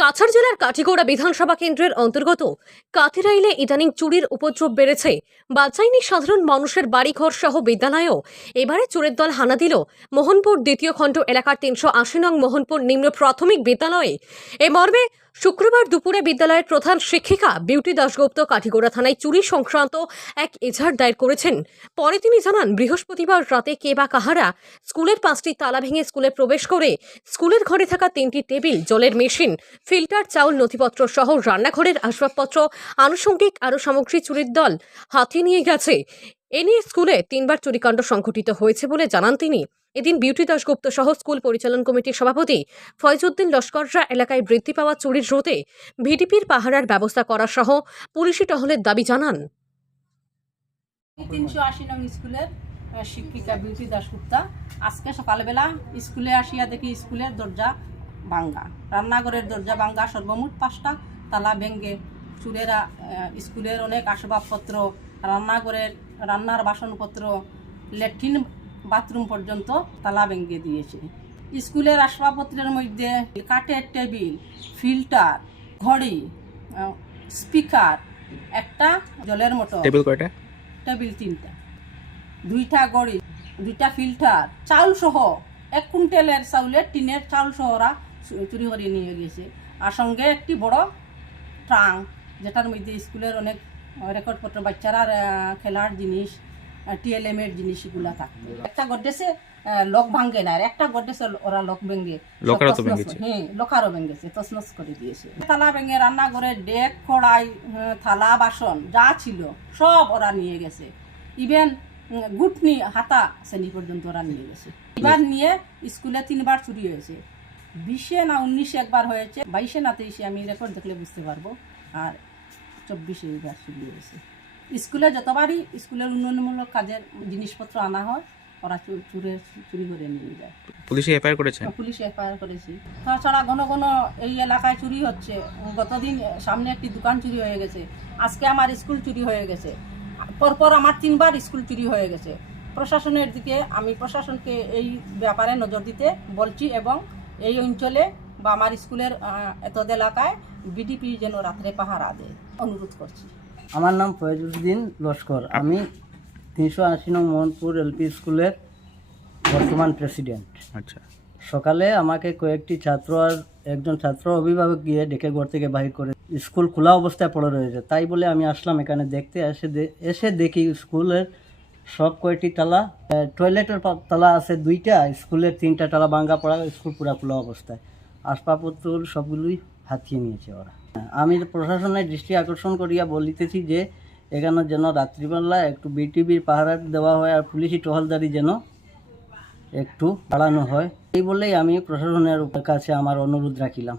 কাছাড় জেলার কাঠিগোড়া বিধানসভা কেন্দ্রের অন্তর্গত কাতিরাইলে ইদানিং চুরির উপদ্রব বেড়েছে। বাঁচায়নি সাধারণ মানুষের বাড়িঘর সহ বিদ্যালয়েও এবারে চোরের দল হানা দিল মোহনপুর দ্বিতীয় খণ্ড এলাকার ৩৮০ নং মোহনপুর নিম্ন প্রাথমিক বিদ্যালয়ে। এ মর্মে শুক্রবার দুপুরে বিদ্যালয়ের প্রধান শিক্ষিকা বিউটি দাশগুপ্ত কাঠিগোড়া থানায় চুরি সংক্রান্ত এক এজাহার দায়ের করেছেন। পরে তিনি জানান, বৃহস্পতিবার রাতে কে বা কাহারা স্কুলের 5টি তালা ভেঙে স্কুলে প্রবেশ করে স্কুলের ঘরে থাকা 3টি টেবিল, জলের মেশিন, ফিল্টার, চাউল, নথিপত্র সহ রান্নাঘরের আসবাবপত্র, আনুষঙ্গিক আরও সামগ্রী চুরির দল হাতিয়ে নিয়ে গেছে। এ নিয়ে স্কুলে 3বার চুরিকাণ্ড সংঘটিত হয়েছে বলে জানান তিনি। এদিন বিউটি দাশগুপ্ত সহ স্কুল পরিচালন কমিটির সভাপতি ফয়জউদ্দিন লস্কররা এলাকায় বৃদ্ধি পাওয়া চুরির রোধে ভিডিপির পাহারার ব্যবস্থা করা সহ পুলিশি টহলের দাবি জানান। ৩৮০ নং স্কুলের শিক্ষিকা বিউটি দাশগুপ্তা আজকে সকালবেলা স্কুলে আসিয়া দেখি স্কুলের দরজা ভাঙ্গা, রান্নাঘরের দরজা ভাঙ্গা, সর্বমোট 5টা তালা ভেঙ্গে চোরেরা স্কুলের অনেক আসবাবপত্র, রান্নার বাসনপত্র, ল্যাট্রিন বাথরুম পর্যন্ত তালা ভেঙে দিয়েছে। স্কুলের আসবাবপত্রের মধ্যে কাঠের টেবিল, ফিল্টার, ঘড়ি, স্পিকার, একটা জলের মোটর, টেবিল 3টা, 2টা ঘড়ি, 2টা ফিল্টার, চাউল সহ 1 কুইন্টালের চাউলের টিনের চাউল সহ ওরা চুরি করে নিয়ে গেছে। আর সঙ্গে একটি বড় ট্রাঙ্ক, যেটার মধ্যে স্কুলের অনেক রেকর্ডপত্র, বাচ্চারা খেলার জিনিস, TLM এর জিনিস এগুলা থাকতো। একটা গড্রেসে লক ভাঙ্গে না, আর একটা গড্রেসে ওরা লক ভেঙে লকারও ভেঙেছে, তছনছ করে দিয়েছে। তালা ভেঙে রান্নাঘরের ডেক, কড়াই, থালা, বাসন যা ছিল সব ওরা নিয়ে গেছে। ইভেন গুটনি, হাতা শ্রেণী পর্যন্ত ওরা নিয়ে গেছে। এবার নিয়ে স্কুলে 3বার চুরি হয়েছে। 20-এ না 19-এ একবার হয়েছে, 22-এ না 23-এ, আমি রেকর্ড দেখলে বুঝতে পারবো। আর 24-এ এবার চুরি হয়েছে। স্কুলে যতবারই স্কুলের উন্নয়নমূলক কাজের জিনিসপত্র আনা হয়, ওরা চুরি করে নিয়ে যায়। পুলিশে এফআইআর করেছে? পুলিশে এফআইআর করেছি। তাছাড়া ঘন ঘন এই এলাকায় চুরি হচ্ছে। গতদিন সামনে একটি দোকান চুরি হয়ে গেছে, আজকে আমার স্কুল চুরি হয়ে গেছে, পরপর আমার 3বার স্কুল চুরি হয়ে গেছে। প্রশাসনের দিকে আমি প্রশাসনকে এই ব্যাপারে নজর দিতে বলছি এবং এই অঞ্চলে বা আমার স্কুলের এত এলাকায় বিডিপি যেন রাত্রে পাহারা দেয় অনুরোধ করছি। আমার নাম ফয়জউদ্দিন লস্কর, আমি ৩৮০ নং মোহনপুর এলপি স্কুলের বর্তমান প্রেসিডেন্ট। আচ্ছা, সকালে আমাকে কয়েকটি ছাত্র আর একজন ছাত্র অভিভাবক গিয়ে ডেকে ঘর থেকে বাহির করে স্কুল খোলা অবস্থায় পড়ে রয়েছে। তাই বলে আমি আসলাম এখানে দেখতে। এসে দেখি স্কুলের সব কয়টি তালা, টয়লেটের তালা আছে 2টা, স্কুলের 3টা তালা ভাঙ্গা পড়া, স্কুল পুরা খোলা অবস্থায়। আসবাবপত্র সবগুলোই হাতিয়ে নিয়েছে ওরা। আমি প্রশাসনের দৃষ্টি আকর্ষণ করিয়া বলিতেছি যে এখানে যেন রাত্রিবেলা একটু বিটিভির পাহারা দেওয়া হয় আর পুলিশি টহলদারি যেন একটু বাড়ানো হয়। এই বলেই আমি প্রশাসনের কাছে আমার অনুরোধ রাখিলাম।